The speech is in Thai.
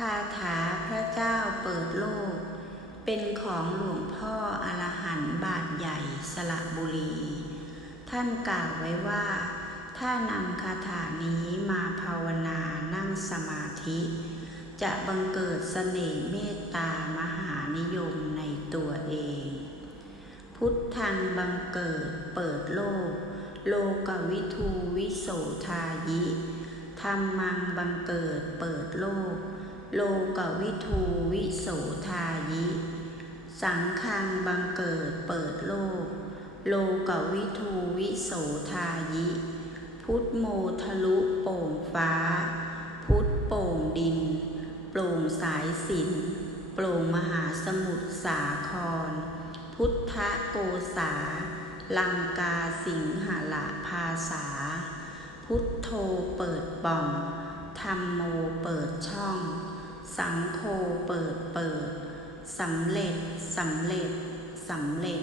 คาถาพระเจ้าเปิดโลก เป็นของหลวงพ่ออรหันต์บาทใหญ่สระบุรี ท่านกล่าวไว้ว่า ถ้านำคาถานี้มาภาวนานั่งสมาธิ จะบังเกิดเสน่ห์เมตตามหานิยมในตัวเอง พุทธังบังเกิดเปิดโลก โลกวิทูวิโสทายิธรรมังบังเกิดเปิดโลก โลกวิทูวิโสทายิ สังฆังบังเกิดเปิดโลก โลกวิทูวิโสทายิ พุทธโมทะลุโป่งฟ้า พุทธโป่งดิน โปร่งสายสินโปร่งมหาสมุทรสาคร พุทธโกษา ลังกาสิงหละภาษา พุทโธเปิดป่องธรรมโมเปิดช่อง สังโฆเปิดเปิดสำเร็จสำเร็จสำเร็จ